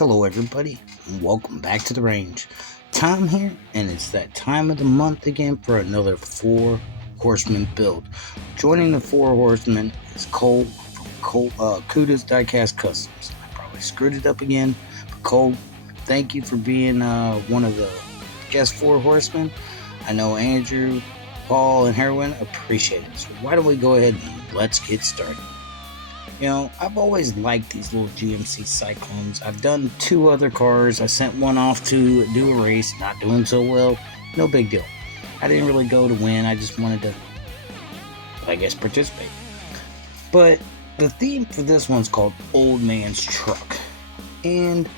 Hello everybody, and welcome back to the range. Tom here, and it's that time of the month again for another 4 Horsemen build. Joining the 4 Horsemen is Cole from Kuda's Diecast Customs. I probably screwed it up again, but Cole, thank you for being one of the guest 4 Horsemen. I know Andrew, Paul, and Herwin appreciate it, so why don't we go ahead and let's get started. You know, I've always liked these little GMC Syclones. I've done 2 other cars. I sent one off to do a race, not doing so well. No big deal. I didn't really go to win. I just wanted to, I guess, participate. But the theme for this one's called Old Man's Truck. And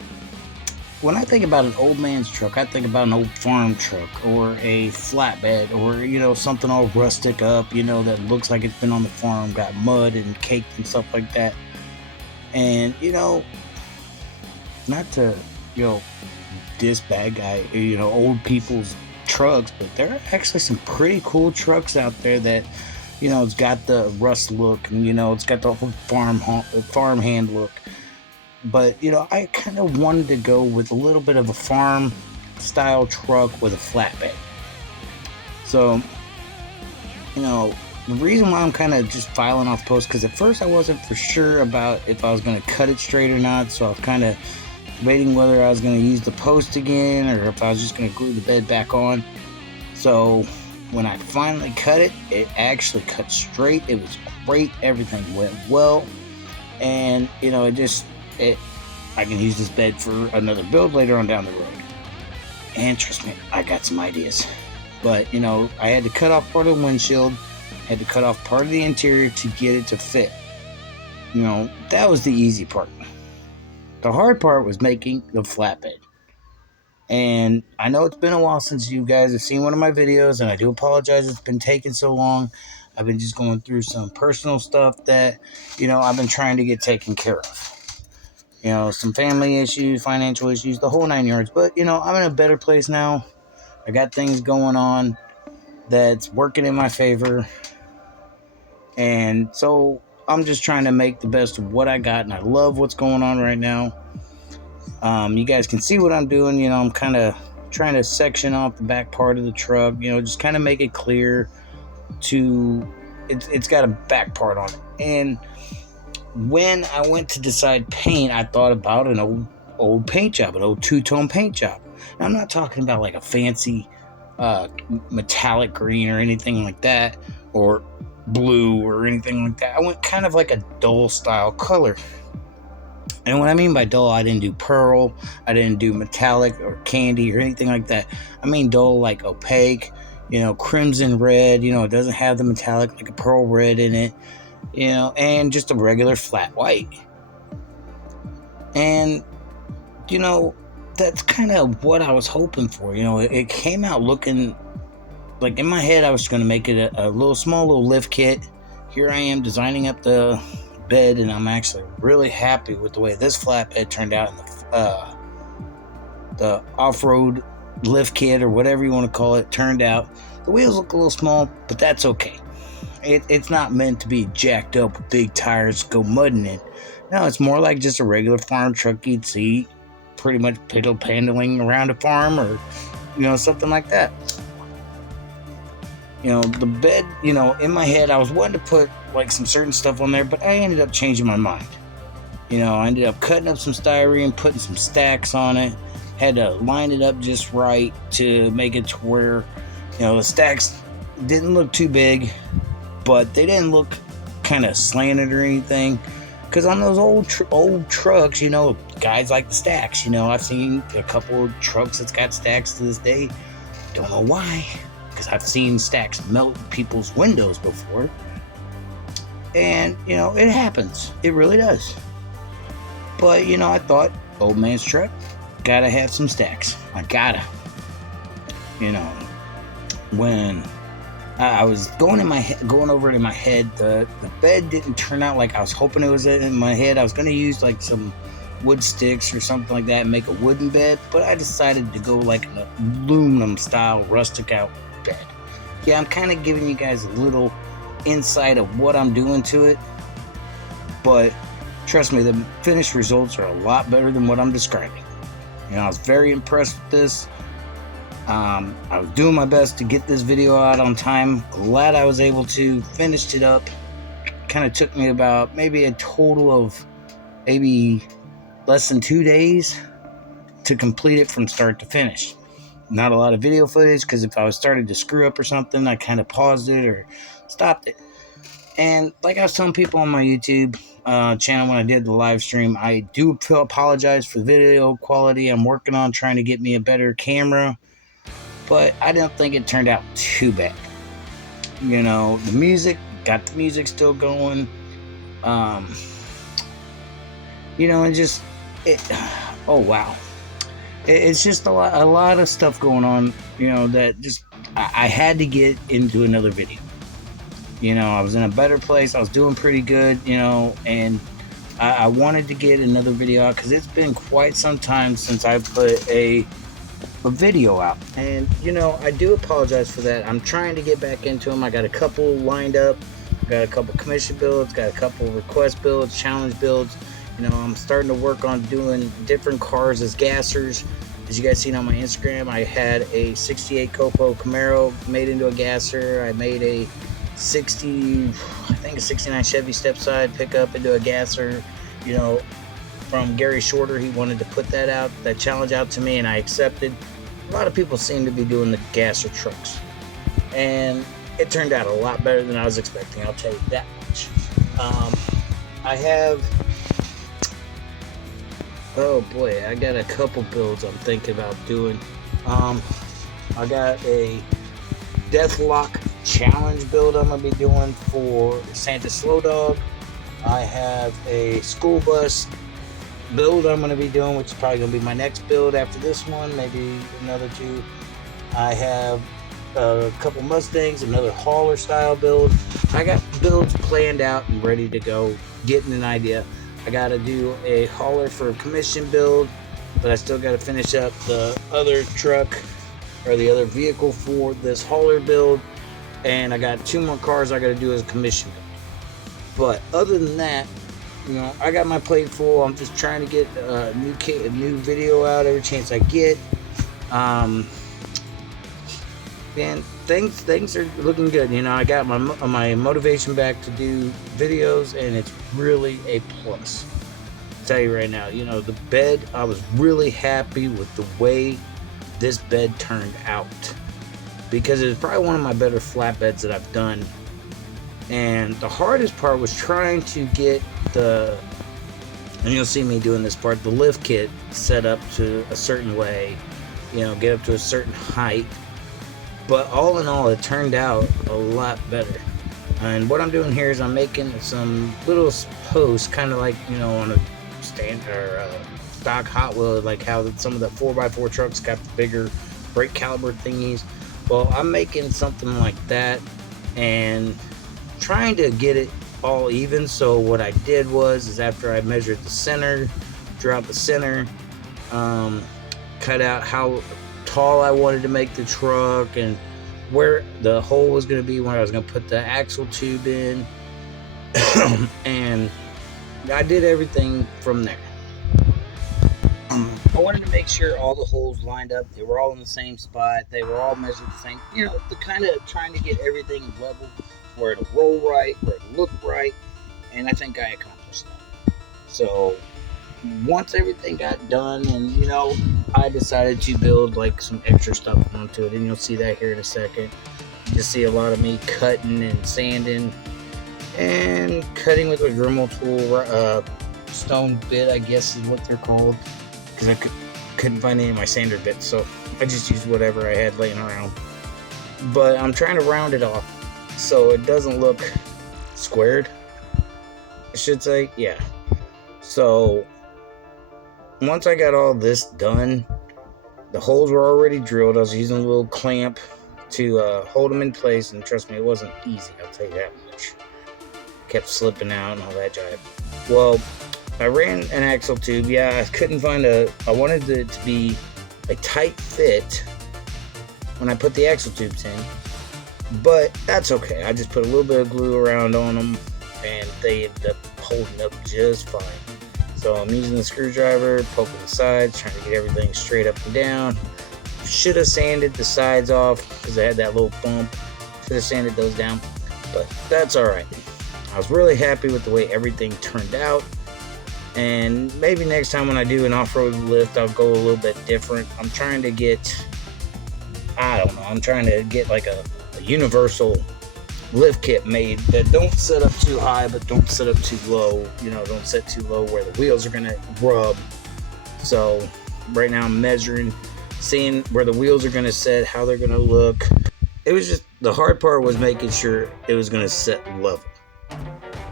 when I think about an old man's truck, I think about an old farm truck or a flatbed or, something all rustic up, that looks like it's been on the farm, got mud and caked and stuff like that. And, not to, diss bad guy, old people's trucks, but there are actually some pretty cool trucks out there that, it's got the rust look and, it's got the whole farm hand look. But, I kind of wanted to go with a little bit of a farm style truck with a flatbed. So, the reason why I'm kind of just filing off posts, because at first I wasn't for sure about if I was going to cut it straight or not. So I was kind of debating whether I was going to use the post again or if I was just going to glue the bed back on. So when I finally cut it, it actually cut straight. It was great. Everything went well. And, I can use this bed for another build later on down the road. And trust me, I got some ideas. But, I had to cut off part of the windshield, had to cut off part of the interior to get it to fit. That was the easy part. The hard part was making the flatbed. And I know it's been a while since you guys have seen one of my videos, and I do apologize it's been taking so long. I've been just going through some personal stuff that, I've been trying to get taken care of. Some family issues, financial issues, the whole 9 yards. But, I'm in a better place now. I got things going on that's working in my favor. And so I'm just trying to make the best of what I got. And I love what's going on right now. You guys can see what I'm doing. I'm kind of trying to section off the back part of the truck. Just kind of make it clear to... It's got a back part on it. And when I went to decide paint, I thought about an old paint job, an old 2-tone paint job. And I'm not talking about like a fancy metallic green or anything like that, or blue or anything like that. I went kind of like a dull style color. And what I mean by dull, I didn't do pearl, I didn't do metallic or candy or anything like that. I mean dull, like opaque, crimson red, it doesn't have the metallic like a pearl red in it. And just a regular flat white. And, that's kind of what I was hoping for. It came out looking like, in my head, I was going to make it a small little lift kit. Here I am designing up the bed, and I'm actually really happy with the way this flatbed turned out. And the off-road lift kit, or whatever you want to call it, turned out. The wheels look a little small, but that's okay. It's not meant to be jacked up with big tires, go mudding in. No, it's more like just a regular farm truck you'd see pretty much paddling around a farm, or, something like that. The bed, in my head, I was wanting to put like some certain stuff on there, but I ended up changing my mind. I ended up cutting up some styrene, putting some stacks on it, had to line it up just right to make it to where, the stacks didn't look too big, but they didn't look kind of slanted or anything. Because on those old trucks, guys like the stacks. I've seen a couple of trucks that's got stacks to this day. Don't know why, because I've seen stacks melt people's windows before. And, it happens. It really does. But, I thought, old man's truck, gotta have some stacks. I gotta. When I was going over it in my head, the bed didn't turn out like I was hoping it was in my head. I was going to use like some wood sticks or something like that and make a wooden bed, but I decided to go like an aluminum style rustic out bed. Yeah, I'm kind of giving you guys a little insight of what I'm doing to it, but Trust me, the finished results are a lot better than what I'm describing. You know, I was very impressed with this. I was doing my best to get this video out on time. Glad I was able to finish it up. Kind of took me about maybe a total of maybe less than 2 days to complete it from start to finish. Not a lot of video footage, because if I was starting to screw up or something, I kind of paused it or stopped it. And like I was telling people on my YouTube channel when I did the live stream, I do apologize for the video quality. I'm working on trying to get me a better camera, but I don't think it turned out too bad. You know, the music, got the music still going. You know, oh wow. It's just a lot of stuff going on, you know, that just, I had to get into another video. You know, I was in a better place. I was doing pretty good, you know, and I wanted to get another video out because it's been quite some time since I put a video out. And, you know, I do apologize for that. I'm trying to get back into them. I got a couple lined up. Got a couple commission builds. Got a couple request builds, challenge builds. You know, I'm starting to work on doing different cars as gassers. As you guys seen on my Instagram, I had a 68 Copo Camaro made into a gasser. I made a 69 Chevy stepside pickup into a gasser. You know, from Gary Shorter, he wanted to put that challenge out to me, and I accepted. A lot of people seem to be doing the gasser trucks, and it turned out a lot better than I was expecting, I'll tell you that much. I have, oh boy, I got a couple builds I'm thinking about doing. I got a Deathlock challenge build I'm gonna be doing for Santa Slow Dog. I have a school bus build I'm gonna be doing, which is probably gonna be my next build after this one, maybe another two. I have a couple Mustangs, another hauler style build. I got builds planned out and ready to go, getting an idea. I gotta do a hauler for a commission build, but I still gotta finish up the other truck or the other vehicle for this hauler build, and I got 2 more cars I gotta do as a commission build. But other than that, you know, I got my plate full. I'm just trying to get a new video out every chance I get. And things are looking good. You know, I got my motivation back to do videos, and it's really a plus. I'll tell you right now, you know, the bed, I was really happy with the way this bed turned out, because it's probably one of my better flatbeds that I've done. And the hardest part was trying to get and you'll see me doing this part, the lift kit set up to a certain way, you know, get up to a certain height. But all in all, it turned out a lot better. And what I'm doing here is I'm making some little posts, kind of like, you know, on a stock Hot Wheel, like how some of the 4x4 trucks got the bigger brake caliber thingies. Well, I'm making something like that and trying to get it all even. So what I did is after I measured the center, drew out the center, cut out how tall I wanted to make the truck and where the hole was going to be, where I was going to put the axle tube in, and I did everything from there. I wanted to make sure all the holes lined up. They were all in the same spot. They were all measured the same. You know, the kind of trying to get everything level, where it'll roll right, where it'll look right, and I think I accomplished that. So once everything got done, and you know, I decided to build like some extra stuff onto it, and you'll see that here in a second. You'll see a lot of me cutting and sanding and cutting with a Dremel tool, stone bit, I guess is what they're called, because I couldn't find any of my sander bits, so I just used whatever I had laying around. But I'm trying to round it off so it doesn't look squared, I should say. Yeah. So once I got all this done, the holes were already drilled. I was using a little clamp to hold them in place, and trust me, it wasn't easy, I'll tell you that much. Kept slipping out and all that jive. Well, I ran an axle tube. Yeah, I couldn't find I wanted it to be a tight fit when I put the axle tubes in, but that's okay. I just put a little bit of glue around on them, and they ended up holding up just fine. So I'm using the screwdriver, poking the sides, trying to get everything straight up and down. Should have sanded the sides off because I had that little bump. Should have sanded those down, but that's all right. I was really happy with the way everything turned out. And maybe next time when I do an off-road lift, I'll go a little bit different. I'm trying to get like a universal lift kit made that don't set up too high, but don't set up too low. Don't set too low where the wheels are going to rub. So right now I'm measuring, seeing where the wheels are going to set, how they're going to look. It was just, the hard part was making sure it was going to set level.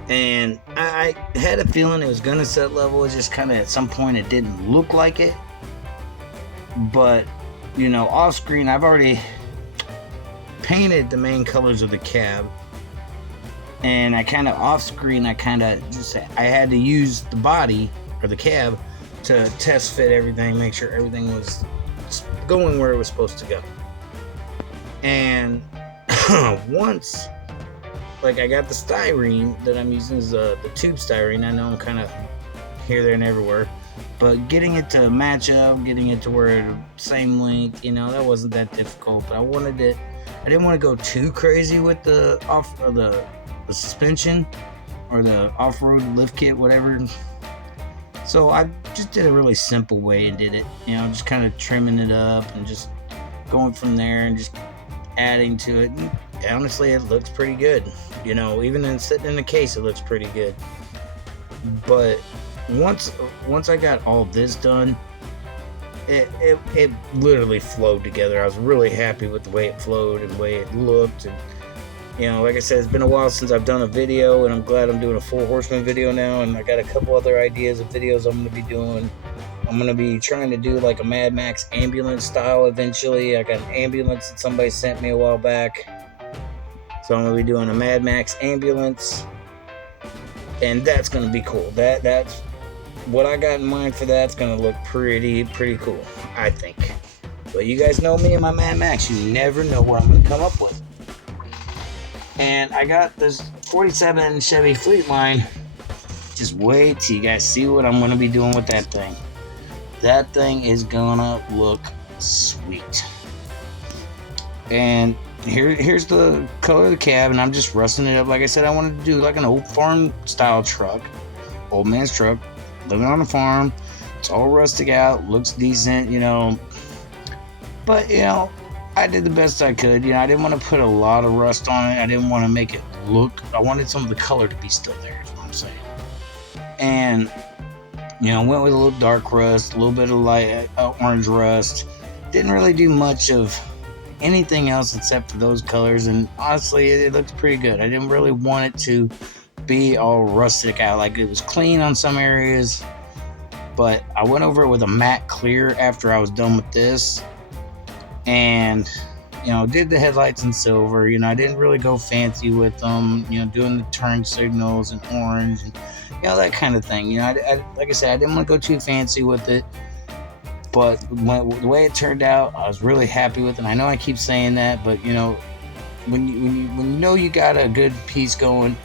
And I had a feeling it was going to set level. It's just kind of at some point it didn't look like it. But, off screen, I've already painted the main colors of the cab. And I kind of off screen, I had to use the body or the cab to test fit everything, make sure everything was going where it was supposed to go. And once, I got the styrene that I'm using is the tube styrene. I know I'm kind of here, there, and everywhere, but getting it to match up, getting it to where the same length, that wasn't that difficult. But I didn't want to go too crazy with the suspension or the off-road lift kit, whatever. So I just did a really simple way and did it, just kind of trimming it up and just going from there and just adding to it. And honestly, it looks pretty good. Even sitting in the case, it looks pretty good. But once I got all this done, it literally flowed together. I was really happy with the way it flowed and the way it looked. And like I said, it's been a while since I've done a video, and I'm glad I'm doing a full Horseman video now. And I got a couple other ideas of videos I'm going to be doing. I'm going to be trying to do like a Mad Max ambulance style eventually. I got an ambulance that somebody sent me a while back. So I'm going to be doing a Mad Max ambulance. And that's going to be cool. That's what I got in mind for that. It's going to look pretty cool, I think. But you guys know me and my Mad Max. You never know what I'm going to come up with. And I got this 47 Chevy Fleetline. Just wait till you guys see what I'm going to be doing with that thing. That thing is going to look sweet. And here's the color of the cab, and I'm just rusting it up. Like I said, I wanted to do like an old farm style truck, old man's truck, living on a farm. It's all rusted out, looks decent, But I did the best I could. I didn't want to put a lot of rust on it. I didn't want to make it look. I wanted some of the color to be still there. Is what I'm saying. And went with a little dark rust, a little bit of light orange rust. Didn't really do much of anything else except for those colors, and honestly it looked pretty good. I didn't really want it to be all rustic out. Like, it was clean on some areas, but I went over it with a matte clear after I was done with this, and did the headlights in silver. I didn't really go fancy with them, doing the turn signals in orange and that kind of thing. Like I said, I didn't want to go too fancy with it. But the way it turned out, I was really happy with it. And I know I keep saying that, but when you got a good piece going,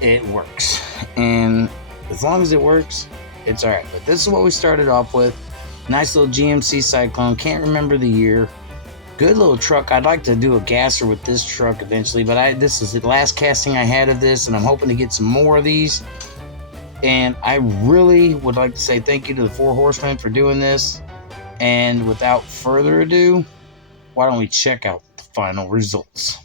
it works. And as long as it works, it's all right. But this is what we started off with. Nice little GMC Syclone. Can't remember the year. Good little truck. I'd like to do a gasser with this truck eventually, but this is the last casting I had of this, and I'm hoping to get some more of these. And I really would like to say thank you to the Four Horsemen for doing this. And without further ado, why don't we check out the final results?